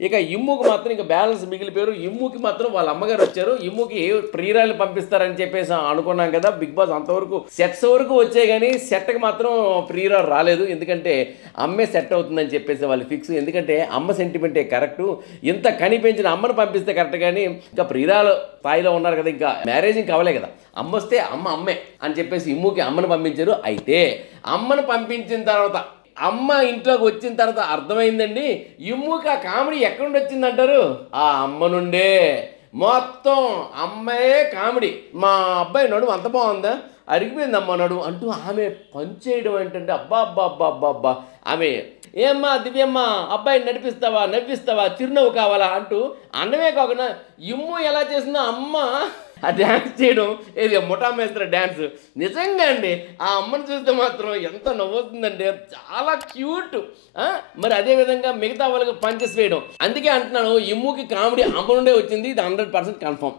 ఇక ఇమ్ముకి మాత్రం ఇక బ్యాలెన్స్ మిగిలిపోయారు. ఇమ్ముకి మాత్రం వాళ్ళ అమ్మగారు వచ్చారు. ఇమ్ముకి ప్రియురాలు పంపిస్తారని చెప్పేసి అనుకున్నాం కదా! బిగ్ బాస్ అంతవరకు సెట్స్ వరకు వచ్చాయి గానీ, సెట్‌కి మాత్రం ప్రియురాలు రాలేదు. ఎందుకంటే అమ్మే సెట్ అవుతుందని చెప్పేసి వాళ్ళు ఫిక్స్. ఎందుకంటే అమ్మ సెంటిమెంటే కరెక్టు. ఇంత కని పెంచిన అమ్మని పంపిస్తే కరెక్ట్ గానీ, ఇంకా ప్రియురాలు స్థాయిలో ఉన్నారు కదా! ఇంకా మ్యారేజ్ ఇంక అవ్వలే కదా! అమ్మొస్తే అమ్మే అని చెప్పేసి ఇమ్ముకి అమ్మని పంపించారు. అయితే అమ్మని పంపించిన తర్వాత అమ్మ ఇంట్లోకి వచ్చిన తర్వాత అర్థమైందండి. ఇమ్ముకి ఆ కామెడీ ఎక్కడి నుండి వచ్చిందంటారు? ఆ అమ్మ నుండే. మొత్తం అమ్మాయే కామెడీ. మా అబ్బాయి నడుము అంత బావుందా? అరిగిపోయిందమ్మా నడుము అంటూ ఆమె పంచేయడం ఏంటంటే అబ్బబ్బబ్బబ్బబ్బా! ఆమె ఏమ్మా దివ్యమ్మ అబ్బాయిని నడిపిస్తావా? నవ్విస్తావా? చిరునవ్వు కావాలా? అంటూ అనడమే కాకుండా ఇమ్ము ఎలా చేసిందో అమ్మ ఆ డ్యాన్స్ చేయడం ఏది ముఠా మేస్త్రి డ్యాన్స్ నిజంగా అండి ఆ అమ్మని చూస్తే మాత్రం ఎంత నవ్వుతుందంటే చాలా క్యూట్. మరి అదే విధంగా మిగతా వాళ్ళకి పంచెస్ వేయడం అందుకే అంటున్నాను ఇమ్ముకి కామెడీ అమ్మ నుండే వచ్చింది ఇది 100% కన్ఫర్మ్.